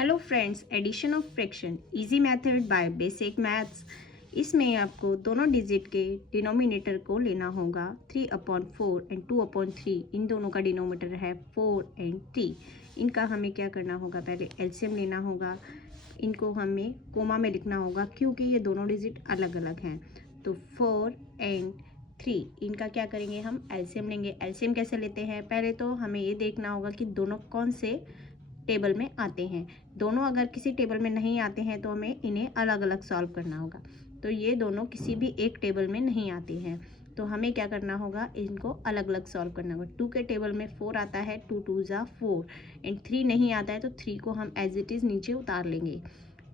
Hello friends, addition of fraction easy method by basic maths. इसमें आपको दोनों digit के डिनोमिनेटर को लेना होगा 3/4 एंड 2/3। इन दोनों का डिनोमिनेटर है 4 एंड 3। इनका हमें क्या करना होगा, पहले एलसीएम लेना होगा। इनको हमें कोमा में लिखना होगा क्योंकि ये दोनों डिजिट अलग अलग हैं। तो 4 एंड 3 इनका क्या करेंगे, हम एलसीएम लेंगे। एलसीएम कैसे लेते हैं, पहले तो हमें ये देखना होगा कि दोनों कौन से टेबल में आते हैं। दोनों अगर किसी टेबल में नहीं आते हैं तो हमें इन्हें अलग अलग सॉल्व करना होगा। तो ये दोनों किसी भी एक टेबल में नहीं आते हैं, तो हमें क्या करना होगा, इनको अलग अलग सॉल्व करना होगा। 2 के टेबल में 4 आता है, 2 2 ज़ा 4 एंड 3 नहीं आता है तो 3 को हम एज इट इज़ नीचे उतार लेंगे।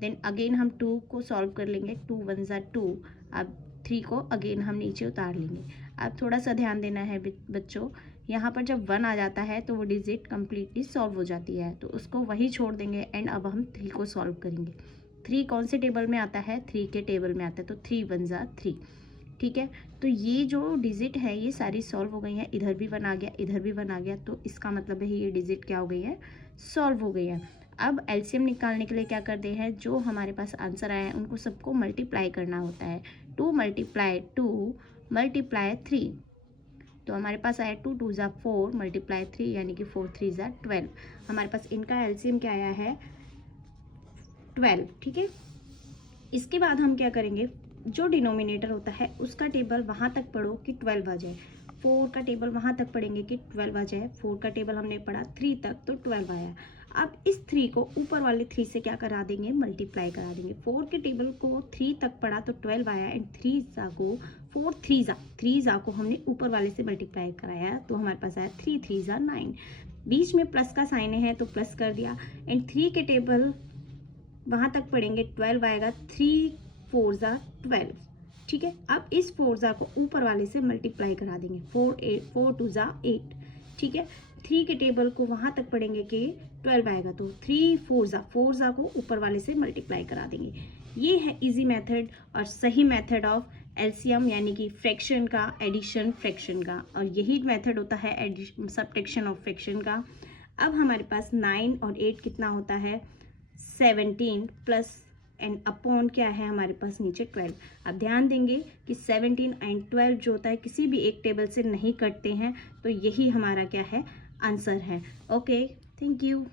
देन अगेन हम 2 को सॉल्व कर लेंगे, 2 1 ज़ा 2। अब 3 को अगेन हम नीचे उतार लेंगे। अब थोड़ा सा ध्यान देना है बच्चों, यहाँ पर जब 1 आ जाता है तो वो डिजिट कम्प्लीटली सॉल्व हो जाती है, तो उसको वही छोड़ देंगे एंड अब हम 3 को सॉल्व करेंगे। 3 कौन से टेबल में आता है, 3 के टेबल में आता है, तो 3 1 ज़ा 3। ठीक है, तो ये जो डिजिट है ये सारी सॉल्व हो गई हैं। इधर भी 1 आ गया, इधर भी 1 आ गया, तो इसका मतलब है ये डिजिट क्या हो गई है, सॉल्व हो गई है। अब एलसीएम निकालने के लिए क्या करते हैं, जो हमारे पास आंसर आया है उनको सबको मल्टीप्लाई करना होता है। 2 × 2 × 3, तो हमारे पास आया 2 2 ज़ा 4 × 3 यानी कि 4 3 ज़ा 12। हमारे पास इनका एलसीएम क्या आया है, 12। ठीक है, इसके बाद हम क्या करेंगे, जो डिनोमिनेटर होता है उसका टेबल वहाँ तक पढ़ो कि 12 आ जाए। 4 का टेबल वहाँ तक पढ़ेंगे कि 12 आ जाए। 4 का टेबल हमने पढ़ा 3 तक, तो 12 आया। अब इस 3 को ऊपर वाले 3 से क्या करा देंगे, मल्टीप्लाई करा देंगे। 4 के टेबल को 3 तक पढ़ा तो 12 आया एंड 3 ज़ा को 4 3 ज़ा को हमने ऊपर वाले से मल्टीप्लाई कराया, तो हमारे पास आया 3 3 ज़ा 9। बीच में प्लस का साइन है तो प्लस कर दिया एंड 3 के टेबल वहाँ तक पढ़ेंगे 12 आएगा, 3 4 ज़ा 12। ठीक है, अब इस 4 ज़ा को ऊपर वाले से मल्टीप्लाई करा देंगे, 4 2 ज़ा 8। ठीक है, 3 के टेबल को वहाँ तक पढ़ेंगे कि 12 आएगा, तो 3 4 ज़ा को ऊपर वाले से मल्टीप्लाई करा देंगे। ये है इजी मेथड और सही मेथड ऑफ एलसीएम यानी कि फ्रैक्शन का, एडिशन फ्रैक्शन का, और यही मेथड होता है एडिशन सब्ट्रैक्शन ऑफ फ्रैक्शन का। अब हमारे पास 9 और 8 कितना होता है, 17 प्लस एंड अपॉन क्या है हमारे पास नीचे 12। अब ध्यान देंगे कि 17 एंड 12 जो होता है किसी भी एक टेबल से नहीं कटते हैं, तो यही हमारा क्या है, आंसर है। Okay, thank you.